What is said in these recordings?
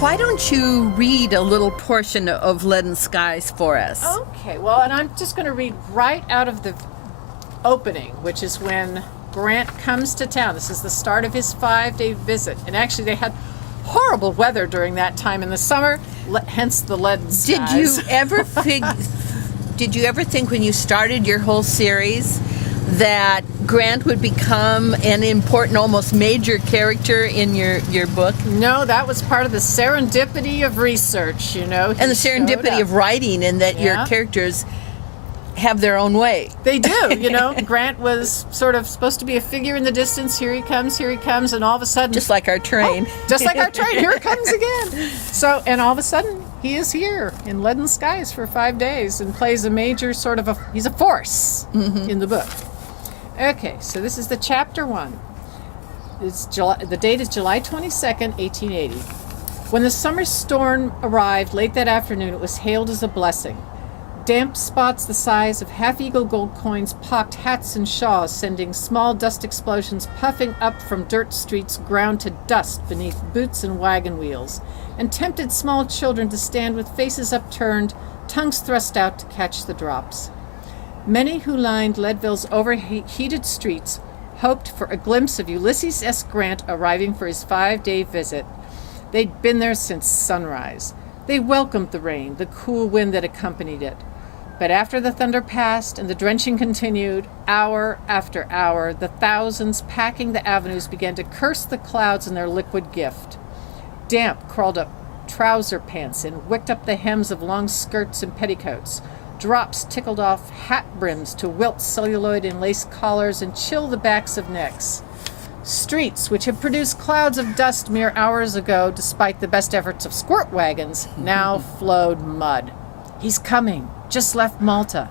why don't you read a little portion of Leaden Skies for us? Okay, well, and I'm just going to read right out of the opening, which is when Grant comes to town. This is the start of his 5-day visit. And actually, they had horrible weather during that time in the summer, hence the Leaden Skies. Did you ever think when you started your whole series that Grant would become an important, almost major character in your book? No, that was part of the serendipity of research, you know. And the serendipity of writing, and that your characters have their own way. They do, you know. Grant was sort of supposed to be a figure in the distance. Here he comes, and all of a sudden... Just like our train. Just like our train, here it comes again. So, and all of a sudden, he is here in Leaden Skies for 5 days and plays a major sort of he's a force in the book. Okay, so this is the chapter 1. The date is July 22nd, 1880. When the summer storm arrived late that afternoon, it was hailed as a blessing. Damp spots the size of half-eagle gold coins pocked hats and shawls, sending small dust explosions puffing up from dirt streets ground to dust beneath boots and wagon wheels, and tempted small children to stand with faces upturned, tongues thrust out to catch the drops. Many who lined Leadville's overheated streets hoped for a glimpse of Ulysses S. Grant arriving for his 5-day visit. They'd been there since sunrise. They welcomed the rain, the cool wind that accompanied it. But after the thunder passed and the drenching continued, hour after hour, the thousands packing the avenues began to curse the clouds and their liquid gift. Damp crawled up trouser pants and wicked up the hems of long skirts and petticoats. Drops tickled off hat brims to wilt celluloid and lace collars and chill the backs of necks. Streets, which had produced clouds of dust mere hours ago, despite the best efforts of squirt wagons, now flowed mud. He's coming. Just left Malta.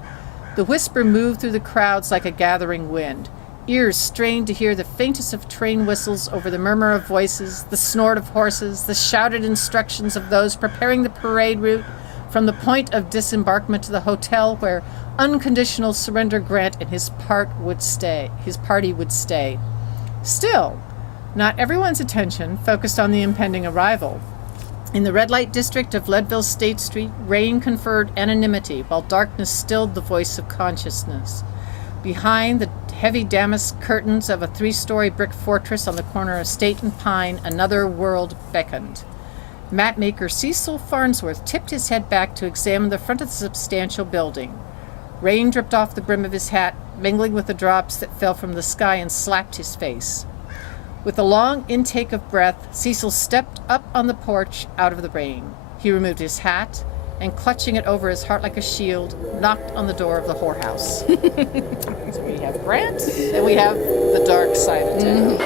The whisper moved through the crowds like a gathering wind. Ears strained to hear the faintest of train whistles over the murmur of voices, the snort of horses, the shouted instructions of those preparing the parade route from the point of disembarkment to the hotel where unconditional surrender Grant and his party would stay. Still, not everyone's attention focused on the impending arrival. In the red light district of Leadville State Street, rain conferred anonymity while darkness stilled the voice of consciousness. Behind the heavy damask curtains of a 3-story brick fortress on the corner of State and Pine, another world beckoned. Mapmaker Cecil Farnsworth tipped his head back to examine the front of the substantial building. Rain dripped off the brim of his hat, mingling with the drops that fell from the sky and slapped his face. With a long intake of breath, Cecil stepped up on the porch out of the rain. He removed his hat and, clutching it over his heart like a shield, knocked on the door of the whorehouse. So we have Grant and we have the dark side of town.